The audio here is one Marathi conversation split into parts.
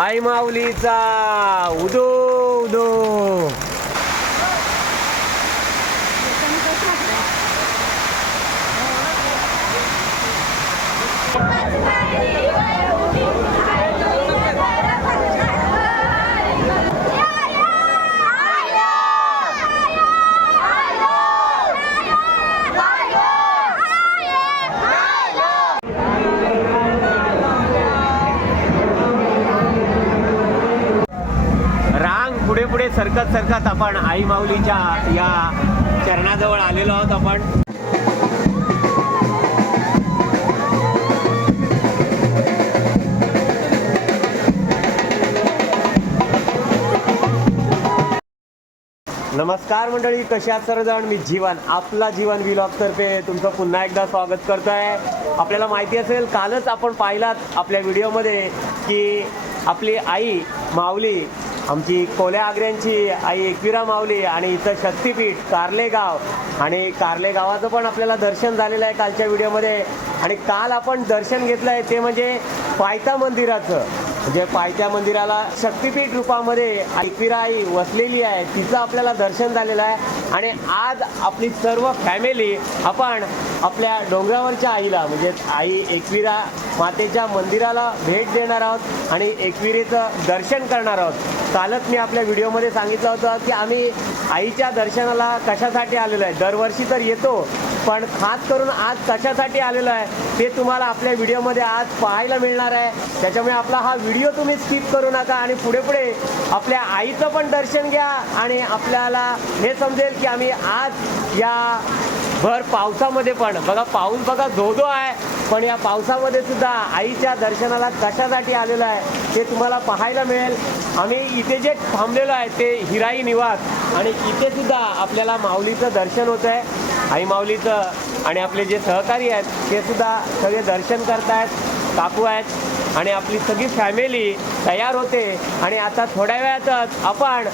आई माऊलीचा. उदो उदो रांग पुढे पुढे सरकत सरकत आपण आई माऊलीच्या या चरणाजवळ आलेलो आहोत आपण. नमस्कार मंडळी कशा सर्वजण? मी जीवन आपला जीवन विलॉग तर्फे तुमचं पुन्हा एकदा स्वागत करतोय. आपल्याला माहिती असेल कालच आपण पाहिलात आपल्या व्हिडिओमध्ये की आपली आई माऊली आमची कोल्या आग्र्यांची आई एकविरा माऊली आणि इथं शक्तिपीठ कार्लेगाव. आणि कारले गावाचं पण आपल्याला दर्शन झालेलं आहे कालच्या व्हिडिओमध्ये. आणि काल आपण दर्शन घेतलं आहे ते म्हणजे पायता मंदिराचं. म्हणजे पायथ्या मंदिराला शक्तिपीठ रूपामध्ये एकविराई आई वसलेली आहे तिचं आपल्याला दर्शन झालेलं आहे. आणि आज आपली सर्व फॅमिली आपण आपल्या डोंगरावरच्या आईला म्हणजे आई एकविरा मातेच्या मंदिराला भेट देणार आहोत आणि एकविरेचं दर्शन करणार आहोत. कालच मी आपल्या व्हिडिओमध्ये सांगितलं होतं की आम्ही आईच्या दर्शनाला कशासाठी आलेलो आहे. दरवर्षी तर येतो पण खास करून आज कशासाठी आलेलो आहे? ते तुम्हाला आपल्या व्हिडिओमध्ये आज पाहायला मिळणार आहे. त्याच्यामुळे आपला हा व्हिडिओ तुम्ही स्किप करू नका आणि पुढे पुढे आपल्या आईचं पण दर्शन घ्या आणि आपल्याला हे समजेल की आम्ही आज या भर पावसामध्ये पण बघा पाऊस बघा धोधो आहे पण या पावसामध्ये सुद्धा आईच्या दर्शनाला कशासाठी आलेलं आहे ते तुम्हाला पाहायला मिळेल. आम्ही इथे जे थांबलेलो आहे ते हिराई निवास आणि इथे सुद्धा आपल्याला माऊलीचं दर्शन होतं आहे आई माऊलीचं आणि आपले जे सहकारी आहेत ते सुद्धा सगळे दर्शन करतायत काकू आहेत आणि आपली सगळी फॅमिली तयार होते. आणि आता थोड्या वेळातच आपण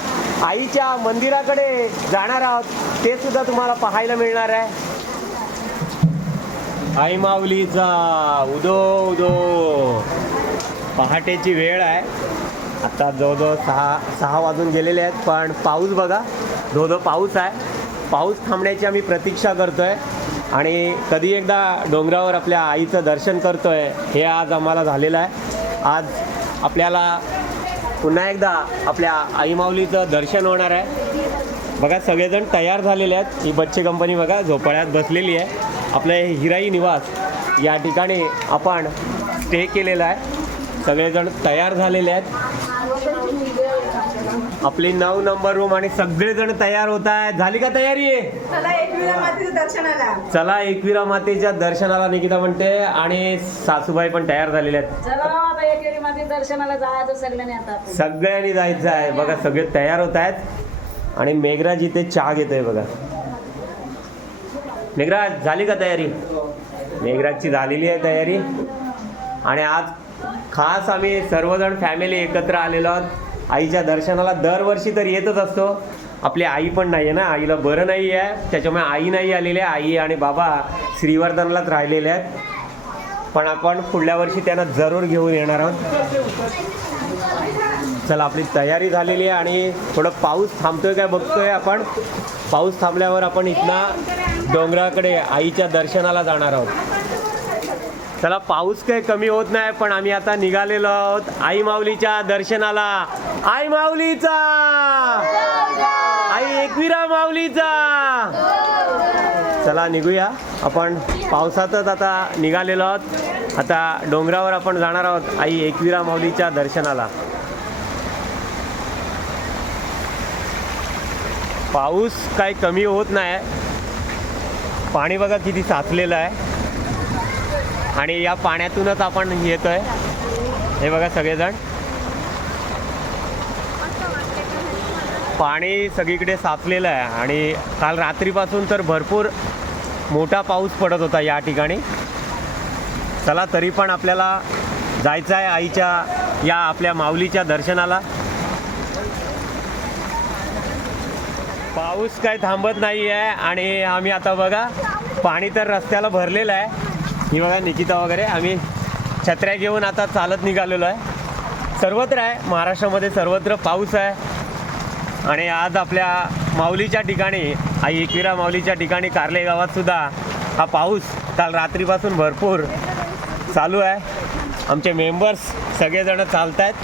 आईच्या मंदिराकडे जाणार आहोत. ते सुद्धा तुम्हाला पाहायला मिळणार आहे. आई माऊलीचा उदो उदो. पहाटेची वेळ आहे. आता जवळजवळ सहा सहा वाजून गेलेले आहेत पण पाऊस बघा. धो पाऊस आहे. पाऊस थांबण्याची आम्ही प्रतीक्षा करतो आहे आणि कधी एकदा डोंगरावर आपल्या आईचं दर्शन करतो आहे हे आज आम्हाला झालेलं आहे. आज आपल्याला पुन्हा एकदा आपल्या आईमाऊलीचं दर्शन होणार आहे. बघा सगळेजण तयार झालेले आहेत. ही बच्चे कंपनी बघा झोपाळ्यात बसलेली आहे. आपलं हे हिराई निवास या ठिकाणी आपण स्टे केलेला आहे. सगळेजण तयार झालेले आहेत. आपली नऊ नंबर रूम आणि सगळेजण तयार होत आहेत. झाली का तयारी? चला एकविरा मातेचं दर्शनाला. चला एकविरा मातेच्या दर्शनाला निकिता म्हणते आणि सासूबाई पण तयार झालेल्या आहेत. चला आता एकेरी मध्ये दर्शनाला जायचं सगळ्यांनी आता. आपण. सगळ्यांनी जायचं आहे. बघा सगळे तयार होत आहेत. आणि मेघराज इथे चहा घेतोय बघा. मेघराज झाली का तयारी? मेघराजची झालेली आहे तयारी. आणि आज खास आम्ही सर्वजण फॅमिली एकत्र आलेलो आहोत. आईच्या दर्शनाला दरवर्षी तर येतच असतो. आपली आई पण नाही आहे ना आईला बरं नाही आहे त्याच्यामुळे आई नाही आलेली आहे आई आणि बाबा श्रीवर्धनलाच राहिलेले आहेत. पण आपण पुढल्या वर्षी त्यांना जरूर घेऊन येणार आहोत. चला आपली तयारी झालेली आहे आणि थोडं पाऊस थांबतोय काय बघतोय आपण. पाऊस थांबल्यावर आपण इथनं डोंगराकडे आईच्या दर्शनाला जाणार आहोत. चला पाऊस काही कमी होत नाही पण आम्ही आता निघालेलो आहोत आई माऊलीच्या दर्शनाला. आई माऊलीचा! आई एकविरा माऊलीचा! चला निघूया. आपण पावसातच आता निघालेलो आहोत. आता डोंगरावर आपण जाणार आहोत आई एकविरा माऊलीच्या दर्शनाला. पाऊस काही कमी होत नाही. पाणी बघा किती साचलेलं आहे. आणि या पाण्यातूनच आपण येतोय. हे बघा सगळेजण. पाणी सगळीकडे साचलेलं आहे आणि काल रात्रीपासून तर भरपूर मोठा पाऊस पडत होता या ठिकाणी. चला तरी पण आपल्याला जायचं आहे आईच्या या आपल्या माऊलीच्या दर्शनाला. पाऊस काही थांबत नाही आहे आणि आम्ही आता बघा पाणी तर रस्त्याला भरलेलं आहे. ही बघा निकिता वगैरे आम्ही छत्र्या घेऊन आता चालत निघालेलो आहे. सर्वत्र आहे महाराष्ट्रामध्ये सर्वत्र पाऊस आहे. आणि आज आपल्या माऊलीच्या ठिकाणी आई एकविरा माऊलीच्या ठिकाणी कार्ले गावात सुद्धा हा पाऊस काल रात्रीपासून भरपूर चालू आहे. आमचे मेंबर्स सगळेजण चालत आहेत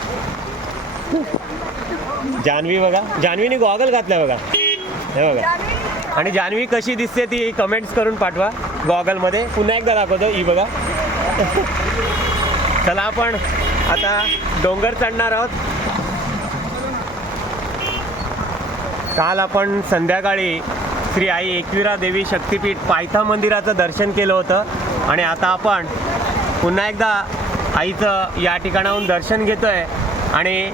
जान्हवी बघा जान्हवीने गॉगल घातलाय बघा. हे बघा. आणि जान्हवी कशी दिसते ती कमेंट्स करून पाठवा गॉगलमध्ये पुन्हा एकदा दाखवतो ही बघा. चला आपण आता डोंगर चढणार आहोत. काल आपण संध्याकाळी श्री आई एकविरा देवी शक्तिपीठ पायथा मंदिराचं दर्शन केलं होतं आणि आता आपण पुन्हा एकदा आईचं या ठिकाणाहून दर्शन घेतोय आणि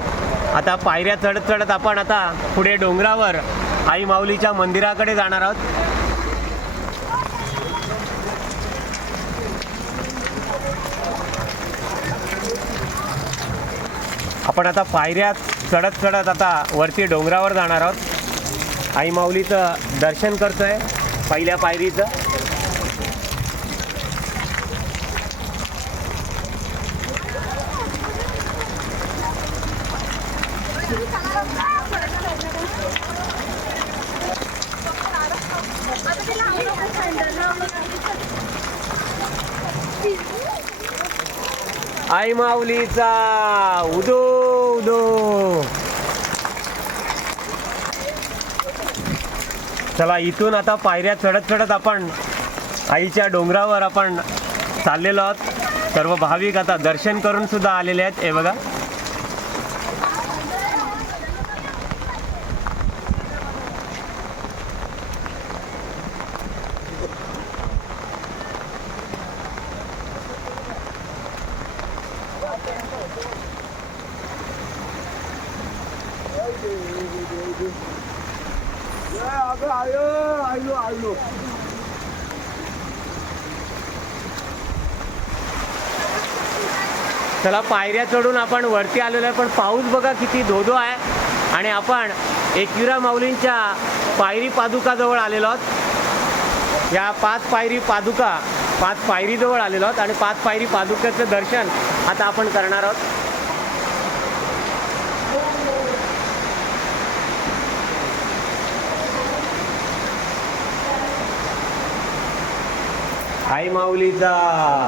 आता पायऱ्या चढत चढत आपण आता पुढे डोंगरावर आई माऊलीच्या मंदिराकडे जाणार आहोत. आपण आता पायऱ्या चढत चढत आता वरती डोंगरावर जाणार आहोत. आई माऊलीचं दर्शन करतोय पहिल्या पायरीचं. आई माऊलीचा. उदो उदो. चला इथून आता पायऱ्या चढत चढत आपण आईच्या डोंगरावर आपण चाललेलो आहोत. सर्व भाविक आता दर्शन करून सुद्धा आलेले आहेत. हे बघा. चला पायऱ्या चढून आपण वरती आलेलो आहे पण पाऊस बघा किती धोधो आहे. आणि आपण एकविरा माऊलींच्या पायरी पादुकाजवळ आलेलो आहोत. या पाच पायरी पादुका पाच पायरीजवळ आलेलो आहोत आणि पाच पायरी पादुक्याचं दर्शन आता आपण करणार आहोत. आई माऊलीचा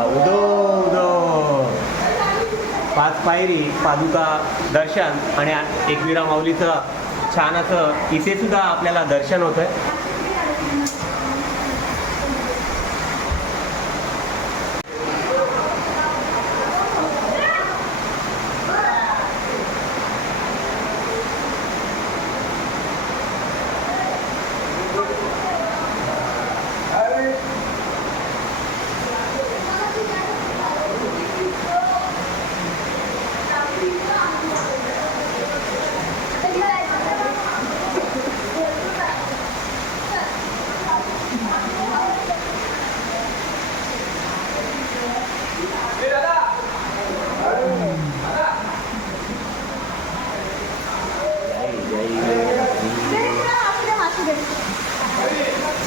उदो उदो. पाच पायरी पादुका दर्शन आणि एकविरा माऊलीचं छान असं इथे सुद्धा आपल्याला दर्शन होतं आहे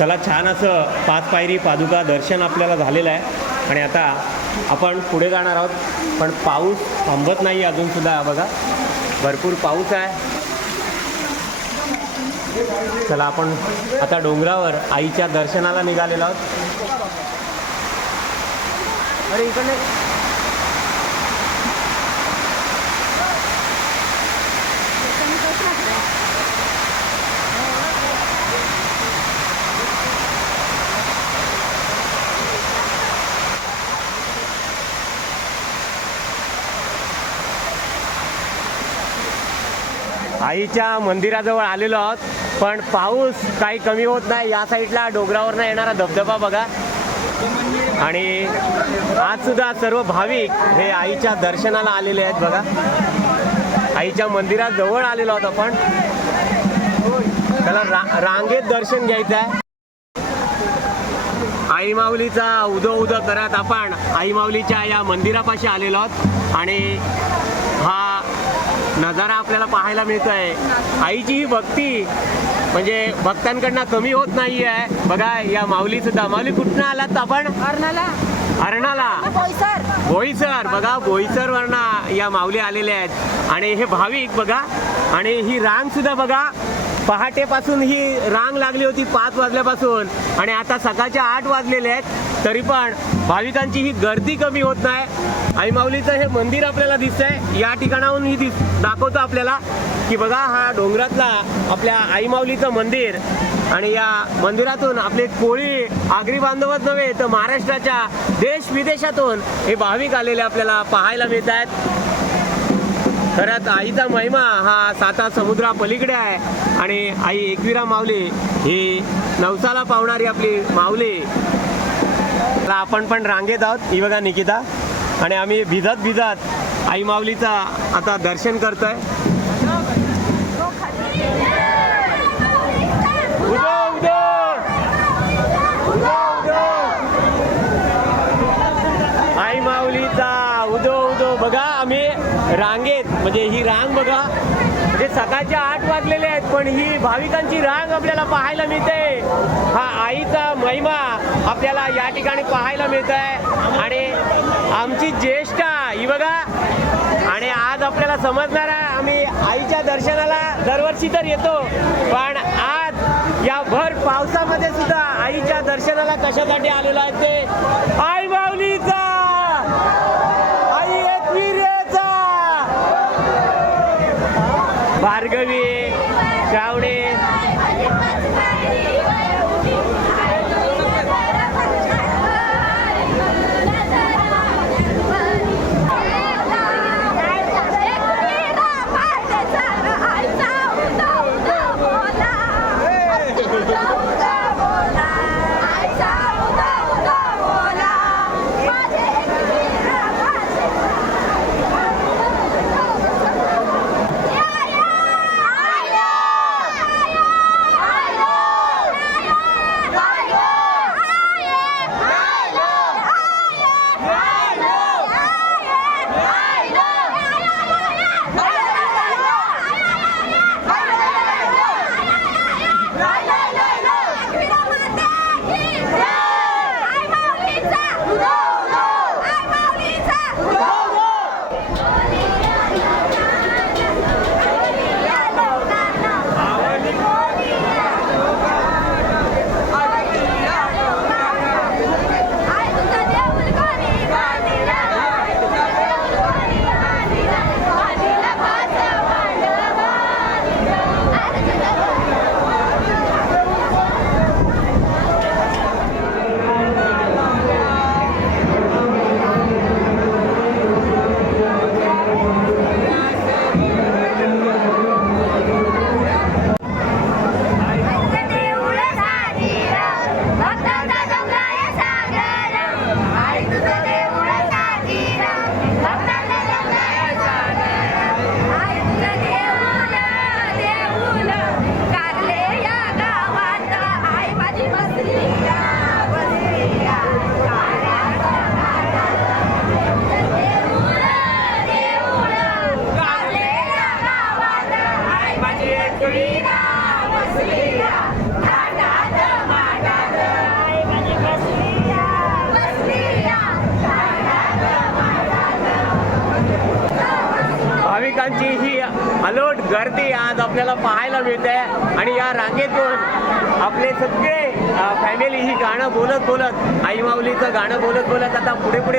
चला छान असं पाच पायरी पादुका दर्शन आपल्याला झालेलं आहे. आणि आता आपण पुढे जाणार आहोत. पण पाऊस थांबत नाही अजूनसुद्धा बघा. भरपूर पाऊस आहे. चला आपण आता डोंगरावर आईच्या दर्शनाला निघालेलो आहोत. अरे इकडे. आईच्या मंदिराजवळ आलेलो आहोत पण पाऊस काही कमी होत नाही. या साईडला डोंगरावरनं येणारा धबधबा बघा. आणि आज सुद्धा सर्व भाविक हे आईच्या दर्शनाला आलेले आहेत बघा. आईच्या मंदिराजवळ आलेलो आहोत आपण. त्याला रा रांगेत दर्शन घ्यायचं आहे आई माऊलीचा उदो उदो करत आपण आई माऊलीच्या या मंदिरापाशी आलेलो आहोत. आणि हा नजारा आपल्याला पाहायला मिळतोय. आईची ही भक्ती म्हणजे भक्तांकडनं कमी होत नाही आहे बघा या माऊली सुद्धा. माऊली कुठनं आलात आपण? अर्णाला बोईसर. बोईसर. बघा बोईसर वरना या माऊली आलेले आहेत. आणि हे भाविक बघा. आणि ही रांग सुद्धा बघा. पहाटेपासून ही रांग लागली होती पाच वाजल्यापासून. आणि आता सकाळच्या आठ वाजलेले आहेत. तरी पण भाविकांची ही गर्दी कमी होत नाही. आई माऊलीचं हे मंदिर आपल्याला दिसतंय. या ठिकाणाहून ही दिस आपल्याला की बघा हा डोंगरातला आपल्या आई माऊलीचं मंदिर आणि या मंदिरातून आपले कोळी आगरी बांधवच नव्हे तर महाराष्ट्राच्या देश विदेशातून हे भाविक आलेले आपल्याला पाहायला मिळत आहेत. खरंच आईचा महिमा हा साता समुद्रा पलीकडे आहे आणि आई एकविरा माऊली ही नवसाला पावणारी आपली माऊली आपण पण रांगेत आहोत. ही बघा निकिता. आणि आम्ही भिजत भिजत आई माऊलीचा आता दर्शन करतोय. आई माऊलीचा उदो उदो. बघा आम्ही रांगेत. म्हणजे ही रांग बघा. म्हणजे सकाळच्या आठ वाजलेले आहेत पण ही भाविकांची रांग आपल्याला पाहायला मिळते. हा आईचा महिमा आपल्याला या ठिकाणी पाहायला मिळत आहे आणि आमची ज्येष्ठ ही बघा. आणि आज आपल्याला समजणार आहे आम्ही आईच्या दर्शनाला दरवर्षी तर येतो पण आज या भर पावसामध्ये सुद्धा आईच्या दर्शनाला कशासाठी आलेलो आहे ते? आई माऊलीचा आई एकविरेचा भार्गवी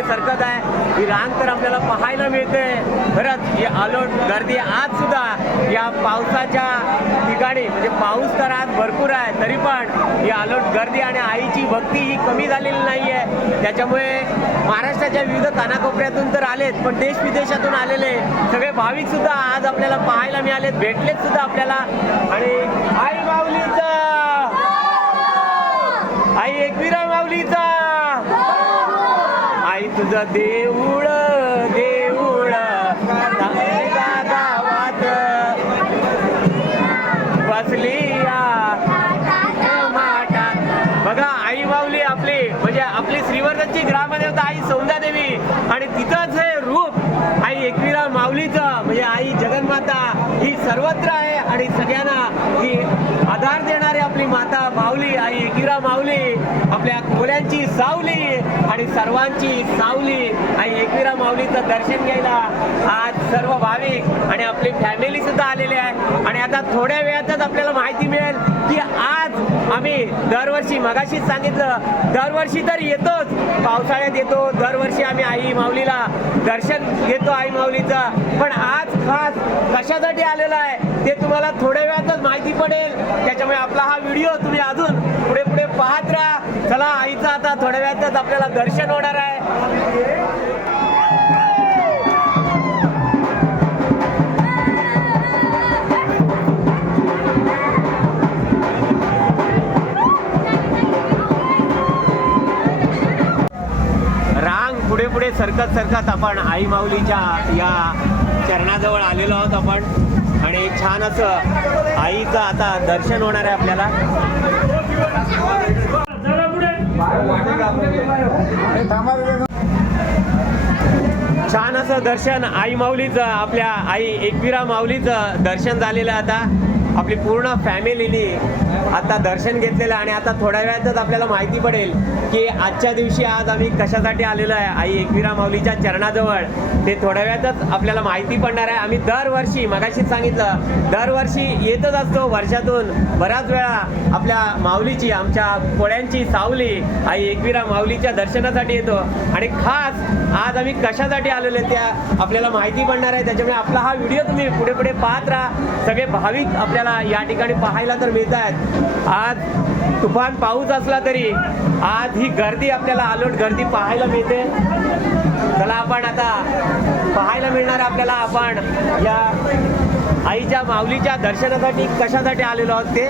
सरकत आहे. ही रांग तर आपल्याला पाहायला मिळते. खरंच ही अलोट गर्दी आज सुद्धा या पावसाच्या ठिकाणी म्हणजे पाऊस तर आज भरपूर आहे तरी पण ही अलोट गर्दी आणि आईची भक्ती ही कमी झालेली नाही आहे त्याच्यामुळे महाराष्ट्राच्या विविध कानाकोपऱ्यातून तर आलेत पण देश विदेशातून आलेले सगळे भाविक सुद्धा आज आपल्याला पाहायला मिळालेत भेटलेत सुद्धा आपल्याला. आणि आई माऊलीचा! आई एकविरा माऊलीचा! तुझं देऊळ देऊळ. गावात. बसली बघा आई माऊली आपली. म्हणजे आपली श्रीवर्धनची ग्रामदेवता आई सौंदादेवी. आणि तिथंच हे रूप आई एकविरा माऊलीचं. म्हणजे आई जगन्माता ही सर्वत्र आहे आणि सगळ्यांना ही आधार देणारी आपली माता माऊली आई एकविरा माऊली आपल्या कोल्यांची सावली आणि सर्वांची सावली. आई एकविरा माऊलीचं दर्शन घ्यायला आज सर्व भाविक आणि आपली फॅमिली सुद्धा आलेली आहे. आणि आता थोड्या वेळातच आपल्याला माहिती मिळेल की आज आम्ही दरवर्षी मगाशीच सांगितलं दरवर्षी तर येतोच. पावसाळ्यात येतो दरवर्षी आम्ही आई माऊलीला दर्शन घेतो आई माऊलीचं. पण आज खास कशासाठी आलेला आहे ते तुम्हाला थोड्या वेळातच माहिती पडेल. त्याच्यामुळे आपला हा व्हिडिओ तुम्ही अजून पुढे पुढे पाहत राहा. चला आईचं आता थोड्या वेळातच आपल्याला दर्शन होणार आहे. रांग पुढे पुढे सरकत सरकत आपण आई माऊलीच्या या चरणाजवळ आलेलो आहोत आपण. आणि एक छान असं आईचं आता दर्शन होणार आहे आपल्याला. छान असं दर्शन आई माऊलीचं आपल्या आई एकविरा माऊलीचं दर्शन झालेलं आता. आपली पूर्ण फॅमिलीनी आता दर्शन घेतलेलं आहे आणि आता थोड्या वेळातच आपल्याला माहिती पडेल की आजच्या दिवशी आज आम्ही कशासाठी आलेलो आहे. आई एकविरा माऊलीच्या चरणाजवळ. ते थोड्या वेळातच आपल्याला माहिती पडणार आहे. आम्ही दरवर्षी मगाशीच सांगितलं दरवर्षी येतच असतो वर्षातून बऱ्याच वेळा आपल्या माऊलीची आमच्या कोळ्यांची सावली आई एकविरा माऊलीच्या दर्शनासाठी येतो. आणि खास आज आम्ही कशासाठी आलेलो आहे त्या आपल्याला माहिती पडणार आहे. त्याच्यामुळे आपला हा व्हिडिओ तुम्ही पुढे पुढे पाहत राहा. सगळे भाविक आपल्याला या ठिकाणी पाहायला तर मिळत आहेत आज तुफान पाऊस असला तरी आज ही गर्दी आपल्याला आलोट गर्दी पाहायला मिळते. चला आपण आता पाहायला मिळणार आपल्याला आपण या आईच्या माऊलीच्या दर्शनासाठी कशासाठी आलेलो आहोत ते?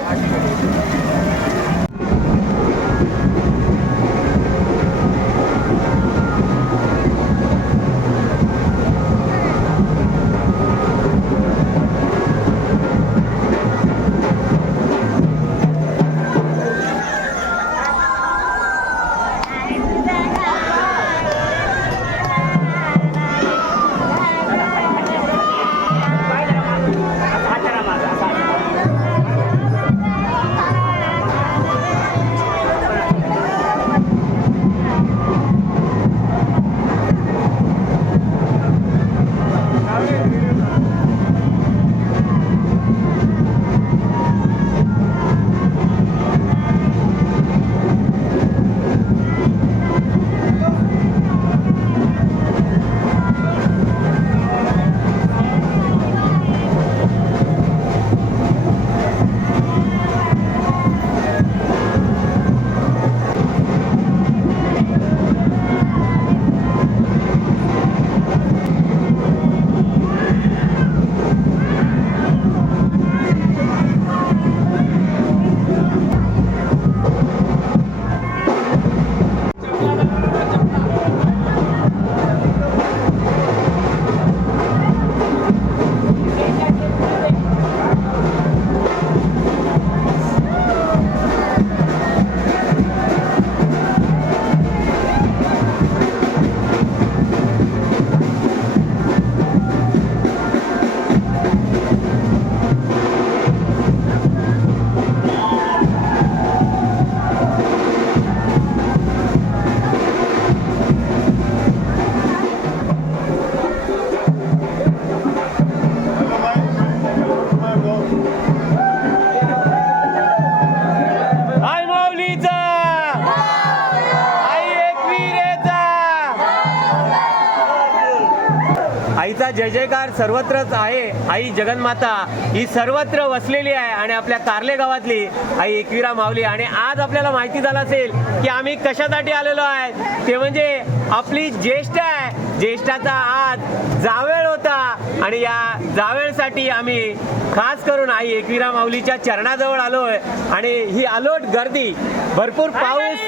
जयकार सर्वत्रच आहे. आई जगन्माता ही सर्वत्र वसलेली आहे आणि आपल्या कार्ले गावातली आई एकविरा माऊली. आणि आज आपल्याला माहिती झालं असेल की आम्ही कशासाठी आलेलो आहे? ते म्हणजे आपली ज्येष्ठ आहे. ज्येष्ठाचा आज जावेळ होता. आणि या जावेळसाठी आम्ही खास करून आई एकविरा माऊलीच्या चरणाजवळ आलोय. आणि ही अलोट गर्दी भरपूर पाऊस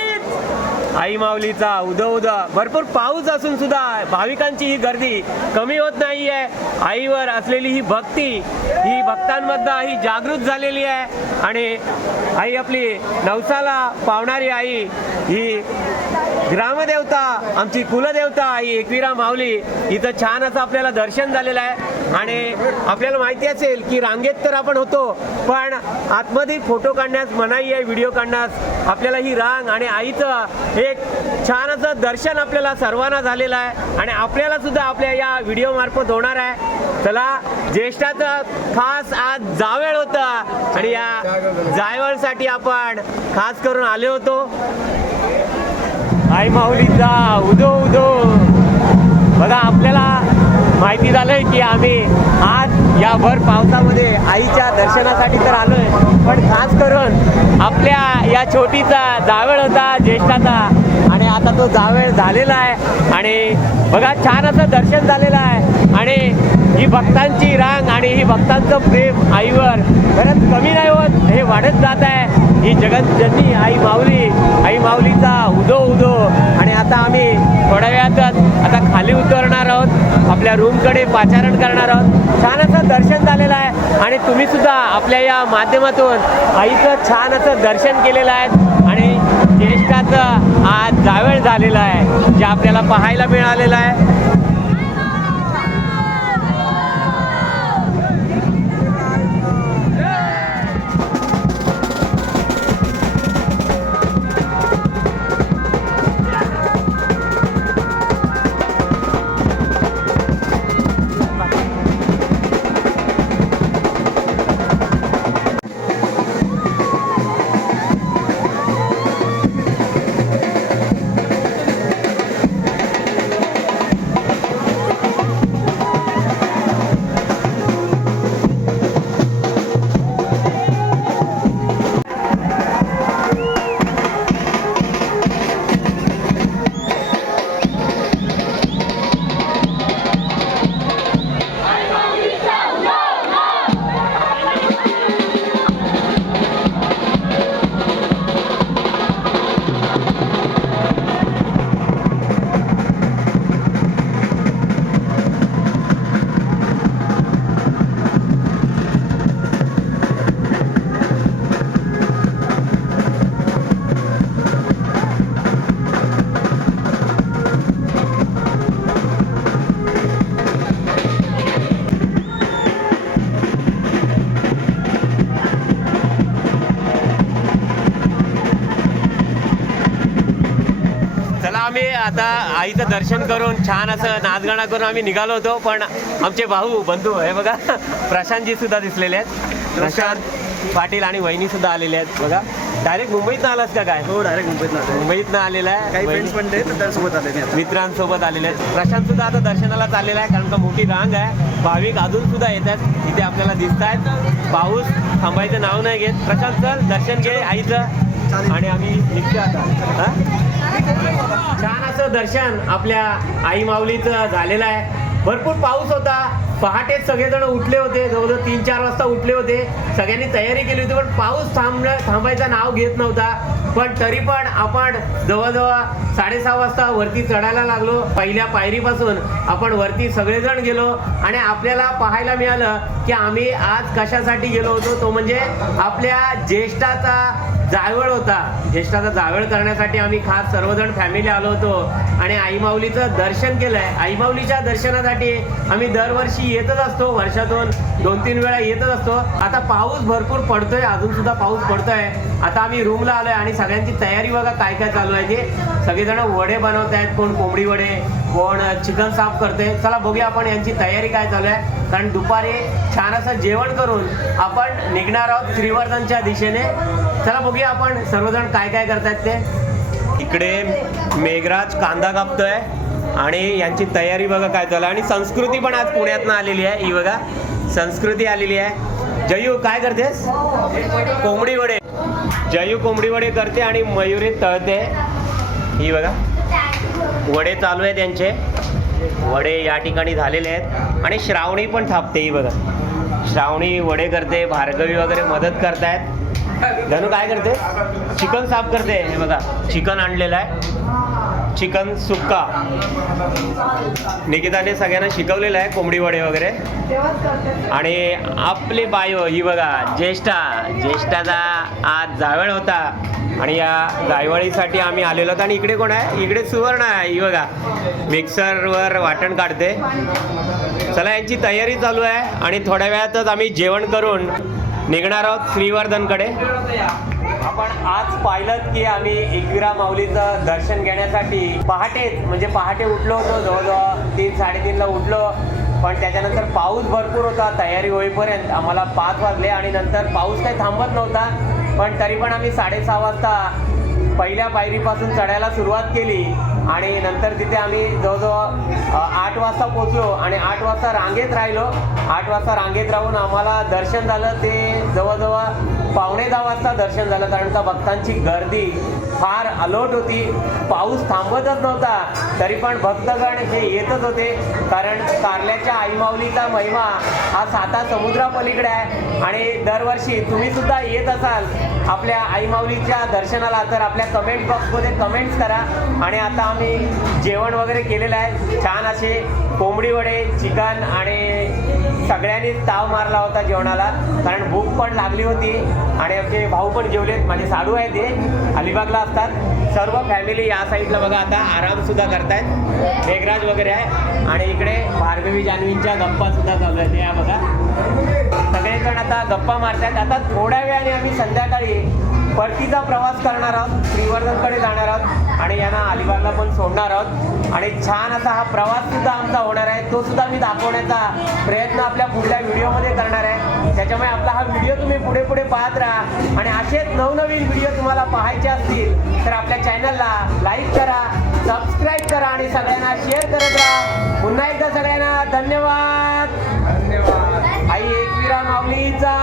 आई माऊलीचा उद उदा. भरपूर पाऊस असून सुद्धा भाविकांची ही गर्दी कमी होत नाही आहे. आईवर असलेली ही भक्ती ही भक्तांमधनं ही जागृत झालेली आहे. आणि आई आपली नवसाला पावणारी आई ही ग्रामदेवता आमची कुलदेवता आई एकविरा माऊली इथं छान असं आपल्याला दर्शन झालेलं आहे. आणि आपल्याला माहिती असेल की रांगेत तर आपण होतो पण आतमध्ये फोटो काढण्यास मनाई आहे व्हिडिओ काढण्यास. आपल्याला ही रांग आणि आईचं एक छान असं दर्शन आपल्याला सर्वांना झालेलं आहे. आणि आपल्याला सुद्धा आपल्या या व्हिडिओ मार्फत होणार आहे. चला ज्येष्ठाचा खास आज जावेळ होता. आणि या जायवळसाठी आपण खास करून आले होतो. आई माऊलीचा उदो उदो. बघा आपल्याला माहिती झालंय की आम्ही आज या भर पावसामध्ये आईच्या दर्शनासाठी तर आलोय. पण खास करून आपल्या या छोटीचा जावेळ होता ज्येष्ठाचा. आणि आता तो जावेळ झालेला आहे. आणि बघा छान असं दर्शन झालेलं आहे. आणि ही भक्तांची रांग आणि ही भक्तांचं प्रेम आईवर खरंच कमी नाही होत हे वाढत जात आहे. ही जगत जननी आई माऊली आई माऊलीचा उदो उदो. आणि आता आम्ही थोड्या वेळातच आता खाली उतरणार आहोत. आपल्या रूमकडे पाचारण करणार आहोत. छान असं दर्शन झालेलं आहे. आणि तुम्ही सुद्धा आपल्या या माध्यमातून आईचं छान असं दर्शन केलेलं आहे. आणि ज्येष्ठाचं आज जावेळ झालेलं आहे जे आपल्याला पाहायला मिळालेलं आहे. आईचं दर्शन करून छान असं नाचगाणा करून आम्ही निघालो होतो पण आमचे भाऊ बंधू हे बघा प्रशांतजी सुद्धा दिसलेले आहेत. प्रशांत पाटील आणि वहिनी सुद्धा आलेले आहेत बघा. डायरेक्ट मुंबईत आलास का काय? हो डायरेक्ट मुंबईत ना मुंबईत आलेला आहे काही फ्रेंड्स पण आहेत त्यांच्यासोबत आले मी आता मित्रांसोबत आलेले आहेत. प्रशांत सुद्धा आता दर्शनाला चाललेला आहे कारण का मोठी रांग आहे. भाविक अजून सुद्धा येतात इथे आपल्याला दिसत आहेत पाऊस थांबायचं नाव नाही घेत. प्रशांत चल दर्शन घे आईचं. आणि आम्ही निघतो आता. छान असं दर्शन आपल्या आई माऊलीचं झालेलं आहे. भरपूर पाऊस होता. पहाटेच सगळेजण उठले होते. जवळजवळ तीन चार वाजता उठले होते. सगळ्यांनी तयारी केली होती पण पाऊस थांब थांबायचा नाव घेत नव्हता. पण तरी पण आपण जवळजवळ साडेसहा वाजता वरती चढायला लागलो. पहिल्या पायरीपासून आपण वरती सगळेजण गेलो. आणि आपल्याला पाहायला मिळालं की आम्ही आज कशासाठी गेलो होतो. तो म्हणजे आपल्या ज्येष्ठाचा जाळवळ होता. ज्येष्ठाचा जावळ करण्यासाठी आम्ही खास सर्वजण फॅमिली आलो होतो. आणि आईमाऊलीचं दर्शन केलंय. आहे माऊलीच्या दर्शनासाठी आम्ही दरवर्षी येतच असतो वर्षातून दोन तीन वेळा येतच असतो. आता पाऊस भरपूर पडतोय अजून सुद्धा पाऊस पडतोय. आता आम्ही रूमला आलोय आणि सगळ्यांची तयारी बघा काय काय चालू आहे ते. सगळेजण वडे बनवत आहेत कोण कोंबडी वडे कोण चिकन साफ करते चला बघूया आपण यांची तयारी काय चालू आहे. कारण दुपारी छान असं जेवण करून आपण निघणार आहोत श्रीवर्धनच्या दिशेने. चला बघूया आपण सर्वजण काय काय करतायत ते. इकडे मेघराज कांदा कापतोय आणि यांची तयारी बघा काय चालू आहे. आणि संस्कृती पण आज पुण्यातनं आलेली आहे. ही बघा संस्कृती आलेली आहे. जयू काय करतेस? कोंबडी वडे. जयू कोंबडी वडे करते आणि मयुरी तळते. ही बघा वडे चालू आहेत त्यांचे वडे या ठिकाणी झालेले आहेत. आणि श्रावणी पण थापते ही बघा. श्रावणी वडे करते भार्गवी वगैरे मदत करतायत. धनु काय करते? चिकन साफ करते. हे बघा चिकन आणलेलं आहे. चिकन सुक्का. निकिताने सगळ्यांना शिकवलेलं आहे कोंबडी वडे वगैरे. आणि आपली बायो ही बघा ज्येष्ठा. ज्येष्ठाचा आज जावळ होता. आणि या जायवळीसाठी आम्ही आलेलो होतो आणि इकडे कोण आहे? इकडे सुवर्ण आहे ही बघा. मिक्सरवर वाटण काढते. चला यांची तयारी चालू आहे. आणि थोड्या वेळातच आम्ही जेवण करून निघणार आहोत श्रीवर्धनकडे. आपण आज पाहिलं की आम्ही एकविरा माऊलीचं दर्शन घेण्यासाठी पहाटेच म्हणजे पहाटे उठलो होतो जवळजवळ तीन साडेतीनला उठलो. पण त्याच्यानंतर पाऊस भरपूर होता तयारी होईपर्यंत आम्हाला पाच वाजले आणि नंतर पाऊस काही थांबत नव्हता. पण तरी पण आम्ही साडेसहा वाजता पहिल्या पायरीपासून चढायला सुरुवात केली. आणि नंतर तिथे आम्ही जवळजवळ आठ वाजता पोचलो आणि आठ वाजता रांगेत राहिलो. आठ वाजता रांगेत राहून आम्हाला दर्शन झालं. ते जवळजवळ पावणे दहा वाजता दर्शन झालं कारण का भक्तांची गर्दी फार अलर्ट होती. पाऊस थांबतच नव्हता तरी पण भक्तगण हे येतच होते कारण कारल्याच्या आईमाऊलीचा महिमा हा साता समुद्रापलीकडे आहे. आणि दरवर्षी तुम्ही सुद्धा येत असाल आपल्या आईमाऊलीच्या दर्शनाला तर आपल्या कमेंट बॉक्समध्ये कमेंट्स करा. आणि आता आम्ही जेवण वगैरे केलेलं आहे. छान असे कोंबडी वडे चिकन आणि सगळ्यांनी ताव मारला होता जेवणाला. कारण भूक पण लागली होती आणि आमचे भाऊ पण जेवलेत माझे साडू आहे ते अलिबागला असतात. सर्व फॅमिली या साईडला बघा आता आरामसुद्धा करतायत. मेघराज वगैरे आहे. आणि इकडे भार्गवी जान्हवींच्या गप्पासुद्धा चालू आहेत. या बघा. जण आता गप्पा मारतात आता थोड्या वेळाने आम्ही संध्याकाळी परतीचा प्रवास करणार आहोत श्रीवर्धनकडे जाणार आहोत आणि यांना अलिबागला पण सोडणार आहोत. आणि छान असा हा प्रवास सुद्धा आमचा होणार आहे. तो सुद्धा मी दाखवण्याचा प्रयत्न आपल्या पुढल्या व्हिडिओमध्ये करणार आहे. त्याच्यामुळे आपला हा व्हिडिओ तुम्ही पुढे पुढे पाहत राहा. आणि असेच नवनवीन व्हिडिओ तुम्हाला पाहायचे असतील तर आपल्या चॅनलला लाईक करा सबस्क्राईब करा आणि सगळ्यांना शेअर करत राहा. पुन्हा एकदा सगळ्यांना धन्यवाद. धन्यवाद. आई एकविरा माऊलीचा